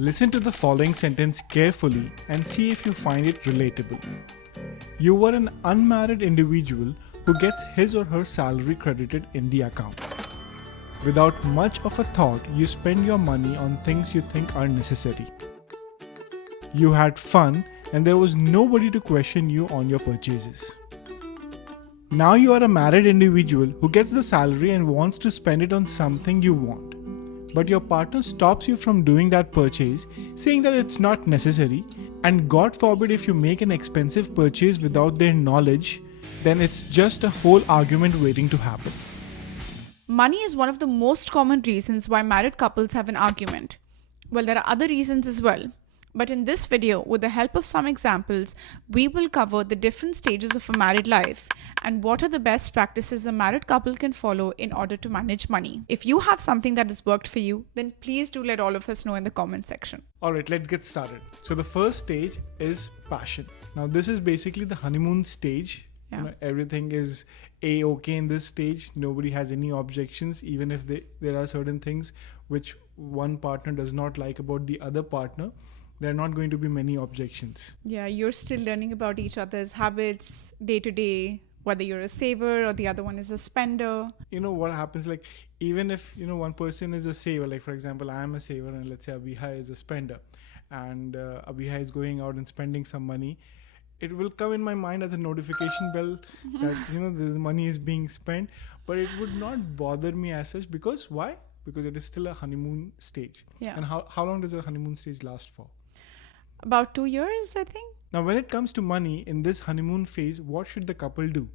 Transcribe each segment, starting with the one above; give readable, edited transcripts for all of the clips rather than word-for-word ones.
Listen to the following sentence carefully and see if you find it relatable. You were an unmarried individual who gets his or her salary credited in the account. Without much of a thought, you spend your money on things you think are necessary. You had fun and there was nobody to question you on your purchases. Now you are a married individual who gets the salary and wants to spend it on something you want. But your partner stops you from doing that purchase, saying that it's not necessary, and God forbid if you make an expensive purchase without their knowledge, then it's just a whole argument waiting to happen. Money is one of the most common reasons why married couples have an argument. Well, there are other reasons as well. But in this video, with the help of some examples, we will cover the different stages of a married life and what are the best practices a married couple can follow in order to manage money. If you have something that has worked for you, then please do let all of us know in the comment section. Alright, let's get started. So the first stage is passion. Now this is basically the honeymoon stage. Yeah. You know, everything is A-okay in this stage. Nobody has any objections, even if there are certain things which one partner does not like about the other partner. There are not going to be many objections. Yeah, you're still learning about each other's habits day to day, whether you're a saver or the other one is a spender. You know what happens, like even if one person is a saver, like for example I am a saver and let's say Abhiha is a spender, and Abhiha is going out and spending some money, it will come in my mind as a notification bell that the money is being spent, but it would not bother me as such. Because why? Because it is still a honeymoon stage. Yeah. And how long does a honeymoon stage last for? About 2 years, I think. Now, when it comes to money in this honeymoon phase, what should the couple do?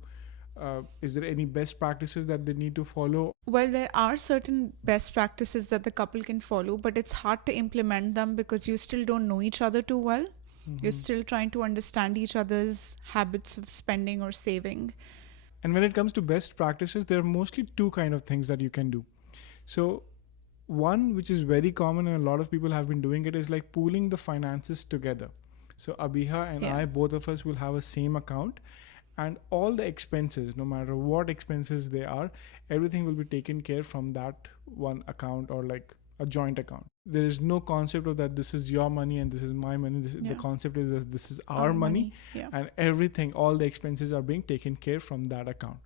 Is there any best practices that they need to follow? Well, there are certain best practices that the couple can follow, but it's hard to implement them because you still don't know each other too well. Mm-hmm. You're still trying to understand each other's habits of spending or saving. And when it comes to best practices, there are mostly two kind of things that you can do. So one which is very common and a lot of people have been doing it is like pooling the finances together. So Abhiha and I, both of us will have a same account, and all the expenses, no matter what expenses they are, everything will be taken care from that one account or like a joint account. There is no concept of that this is your money and this is my money. The concept is that this is our money. And everything, all the expenses are being taken care from that account.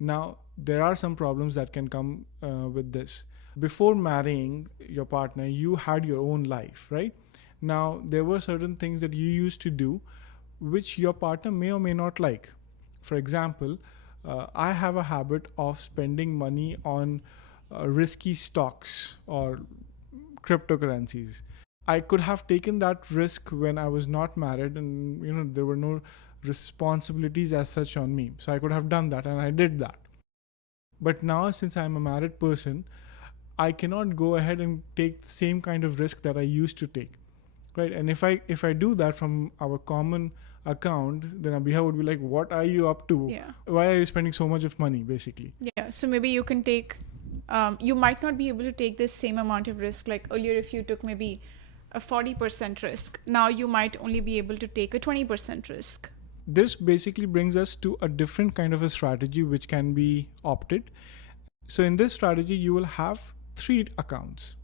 Now, there are some problems that can come with this. Before marrying your partner, you had your own life, right? Now, there were certain things that you used to do which your partner may or may not like. For example, I have a habit of spending money on risky stocks or cryptocurrencies. I could have taken that risk when I was not married and there were no responsibilities as such on me. So I could have done that and I did that. But now, since I'm a married person, I cannot go ahead and take the same kind of risk that I used to take, right? And if I do that from our common account, then Abhiha would be like, what are you up to? Yeah. Why are you spending so much of money, basically? Yeah, so maybe you can take, you might not be able to take this same amount of risk. Like earlier, if you took maybe a 40% risk, now you might only be able to take a 20% risk. This basically brings us to a different kind of a strategy which can be opted. So in this strategy, you will have 3 accounts.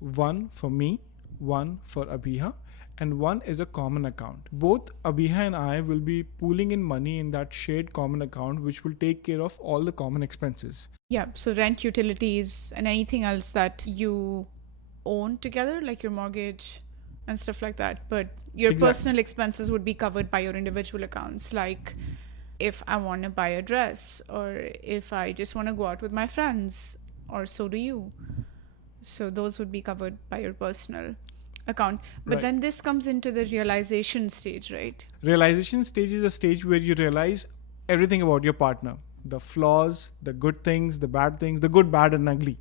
One for me, one for Abhiha, and one is a common account. Both Abhiha and I will be pooling in money in that shared common account, which will take care of all the common expenses. Yeah, so rent, utilities, and anything else that you own together, like your mortgage and stuff like that. But your personal expenses would be covered by your individual accounts. Like if I want to buy a dress, or if I just want to go out with my friends, or so do you. So those would be covered by your personal account. But then this comes into the realization stage, right? Realization stage is a stage where you realize everything about your partner. The flaws, the good things, the bad things, the good, bad and ugly.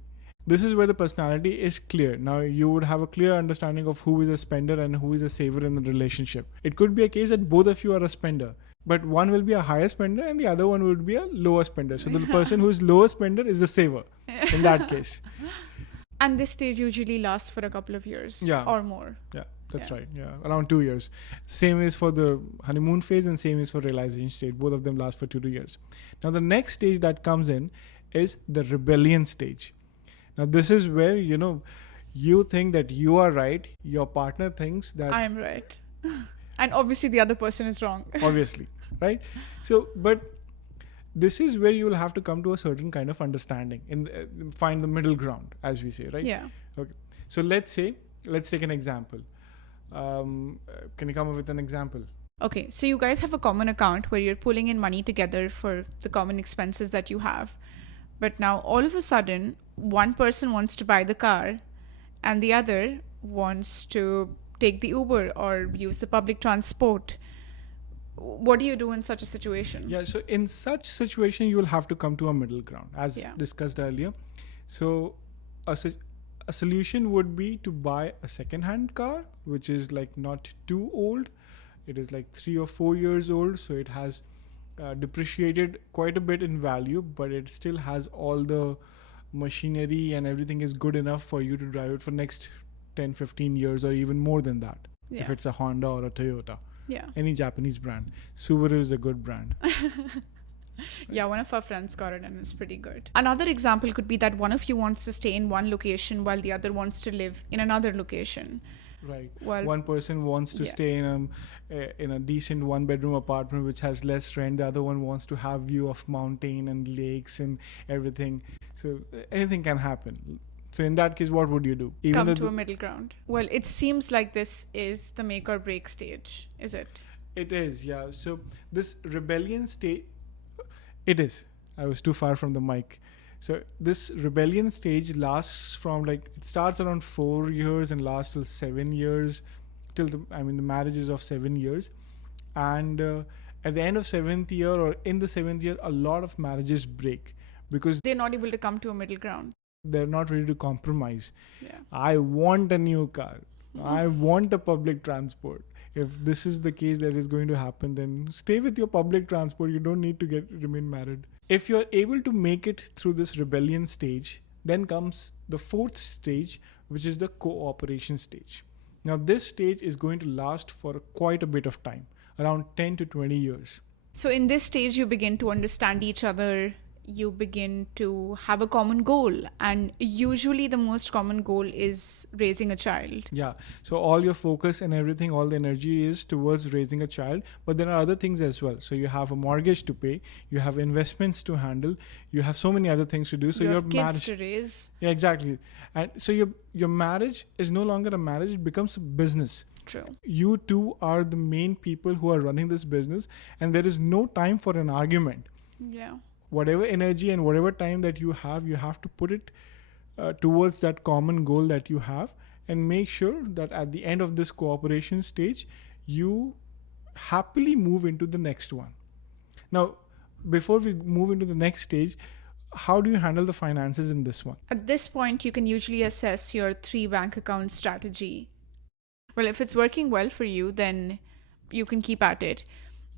This is where the personality is clear. Now you would have a clear understanding of who is a spender and who is a saver in the relationship. It could be a case that both of you are a spender, but one will be a higher spender and the other one would be a lower spender. So the person who is lower spender is the saver in that case. And this stage usually lasts for a couple of years or more. Yeah, that's right. Yeah, around 2 years. Same is for the honeymoon phase and same is for realization stage. Both of them last for 2 years. Now the next stage that comes in is the rebellion stage. Now this is where, You think that you are right. Your partner thinks that I'm right. And obviously the other person is wrong. obviously, right? So, but this is where you will have to come to a certain kind of understanding and find the middle ground, as we say, right? Yeah. Okay. So let's take an example. Can you come up with an example? Okay, so you guys have a common account where you're pulling in money together for the common expenses that you have. But now all of a sudden, one person wants to buy the car and the other wants to take the Uber or use the public transport. What do you do in such a situation? Yeah, so in such situation, you will have to come to a middle ground, as discussed earlier. So a solution would be to buy a second-hand car, which is like not too old. It is like 3 or 4 years old, so it has depreciated quite a bit in value, but it still has all the machinery and everything is good enough for you to drive it for next 10, 15 years or even more than that. Yeah. If it's a Honda or a Toyota. Yeah. Any Japanese brand. Subaru is a good brand. Yeah, one of our friends got it and it's pretty good. Another example could be that one of you wants to stay in one location while the other wants to live in another location. Right. Well, one person wants to stay in a decent one-bedroom apartment which has less rent. The other one wants to have view of mountain and lakes and everything. So anything can happen. So in that case, what would you do? Come to a middle ground. Well, it seems like this is the make or break stage, is it? It is, yeah. So this rebellion stage, it is. I was too far from the mic. So this rebellion stage lasts from it starts around 4 years and lasts till 7 years, till the marriage is of 7 years. And at the end of 7th year or in the 7th year, a lot of marriages break because they're not able to come to a middle ground. They're not ready to compromise. Yeah. I want a new car. I want a public transport. If this is the case that is going to happen, then stay with your public transport. You don't need to remain married. If you're able to make it through this rebellion stage, then comes the 4th stage, which is the cooperation stage. Now, this stage is going to last for quite a bit of time, around 10 to 20 years. So in this stage, you begin to understand each other. You begin to have a common goal, and usually the most common goal is raising a child. Yeah, so all your focus and everything, all the energy is towards raising a child, but there are other things as well. So you have a mortgage to pay, you have investments to handle, you have so many other things to do. So you your have kids to raise. Yeah, exactly. And so your marriage is no longer a marriage, it becomes a business. True. You two are the main people who are running this business, and there is no time for an argument. Yeah. Whatever energy and whatever time that you have to put it towards that common goal that you have, and make sure that at the end of this cooperation stage, you happily move into the next one. Now, before we move into the next stage, how do you handle the finances in this one? At this point, you can usually assess your 3 bank account strategy. Well, if it's working well for you, then you can keep at it.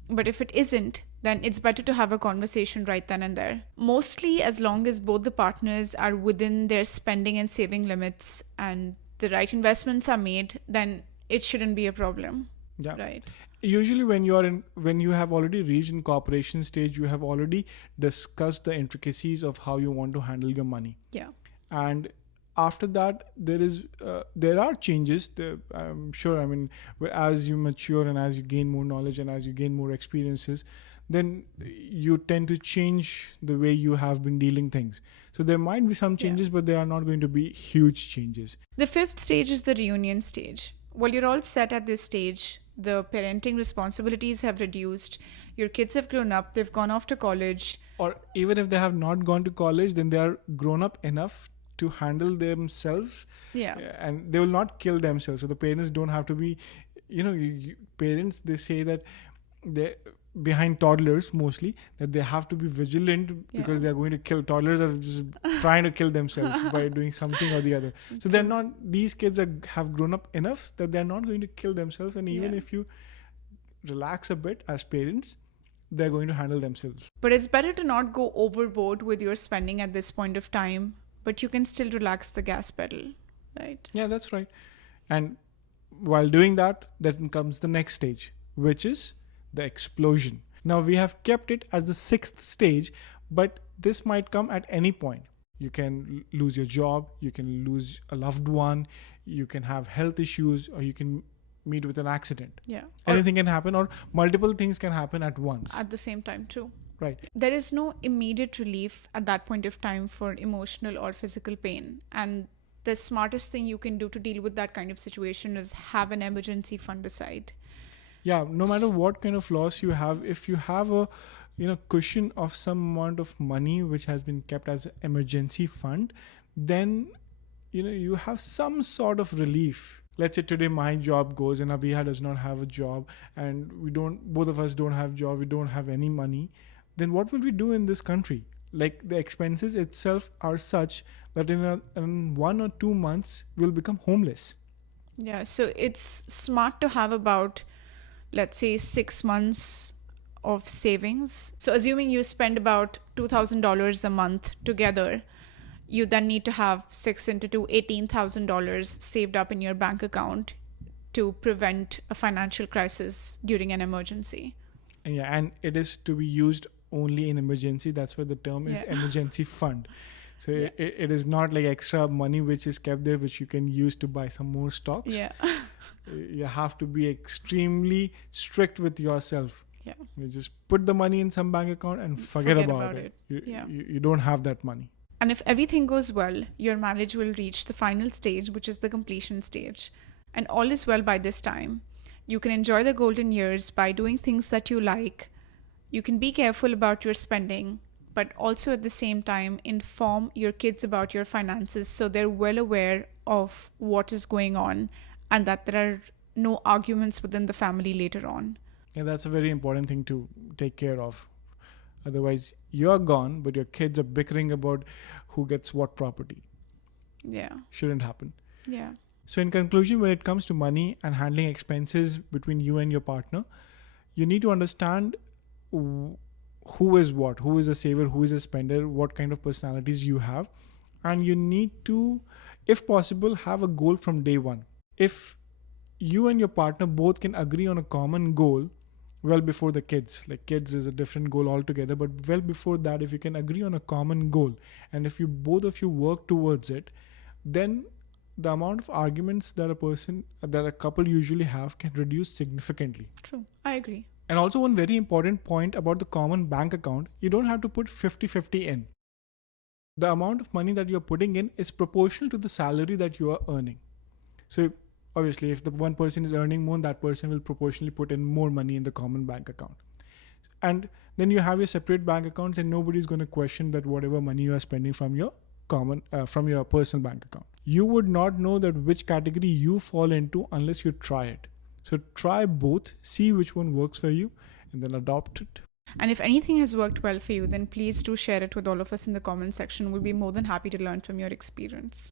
But if it isn't, then it's better to have a conversation right then and there. Mostly as long as both the partners are within their spending and saving limits and the right investments are made, then it shouldn't be a problem. Yeah. Right. Usually when you have already reached in cooperation stage, you have already discussed the intricacies of how you want to handle your money. Yeah. And after that, there are changes. I'm sure, as you mature and as you gain more knowledge and as you gain more experiences, then you tend to change the way you have been dealing things. So there might be some changes, but they are not going to be huge changes. The 5th stage is the reunion stage. Well, you're all set at this stage. The parenting responsibilities have reduced. Your kids have grown up. They've gone off to college. Or even if they have not gone to college, then they are grown up enough to handle themselves. Yeah. And they will not kill themselves. So the parents don't have to be, parents, they say that they behind toddlers mostly, that they have to be vigilant because they're going to kill. Toddlers are just trying to kill themselves by doing something or the other. So they're not, these kids have grown up enough that they're not going to kill themselves. And even if you relax a bit as parents, they're going to handle themselves. But it's better to not go overboard with your spending at this point of time, but you can still relax the gas pedal, right? Yeah, that's right. And while doing that, then comes the next stage, which is the explosion. Now we have kept it as the 6th stage, but this might come at any point. You can lose your job, you can lose a loved one, you can have health issues, or you can meet with an accident. Yeah. Anything can happen, or multiple things can happen at once. At the same time, too. Right. There is no immediate relief at that point of time for emotional or physical pain. And the smartest thing you can do to deal with that kind of situation is have an emergency fund aside. Yeah, no matter what kind of loss you have, if you have a cushion of some amount of money which has been kept as an emergency fund, then you have some sort of relief. Let's say today my job goes and Abhiha does not have a job, and both of us don't have job, we don't have any money. Then what will we do in this country? Like, the expenses itself are such that in 1 or 2 months we'll become homeless. Yeah, so it's smart to have about, let's say, 6 months of savings. So assuming you spend about $2,000 a month together, you then need to have 6 into 2, $18,000 saved up in your bank account to prevent a financial crisis during an emergency. And it is to be used only in emergency. That's why the term is emergency fund. So it is not like extra money which is kept there which you can use to buy some more stocks. Yeah. You have to be extremely strict with yourself. Yeah. You just put the money in some bank account and forget about it. You don't have that money. And if everything goes well, your marriage will reach the final stage, which is the completion stage. And all is well by this time. You can enjoy the golden years by doing things that you like. You can be careful about your spending, but also at the same time inform your kids about your finances so they're well aware of what is going on and that there are no arguments within the family later on. Yeah, that's a very important thing to take care of. Otherwise, you're gone, but your kids are bickering about who gets what property. Yeah. Shouldn't happen. Yeah. So in conclusion, when it comes to money and handling expenses between you and your partner, you need to understand who is what, who is a saver, who is a spender, what kind of personalities you have. And you need to, if possible, have a goal from day one. If you and your partner both can agree on a common goal, well before the kids, like kids is a different goal altogether, but well before that, if you can agree on a common goal, and if you both of you work towards it, then the amount of arguments that a couple usually have can reduce significantly. True. I agree. And also one very important point about the common bank account, you don't have to put 50-50 in. The amount of money that you're putting in is proportional to the salary that you are earning. So obviously, if the one person is earning more, that person will proportionally put in more money in the common bank account. And then you have your separate bank accounts, and nobody's going to question that whatever money you are spending from your personal bank account. You would not know that which category you fall into unless you try it. So try both, see which one works for you, and then adopt it. And if anything has worked well for you, then please do share it with all of us in the comment section. We'll be more than happy to learn from your experience.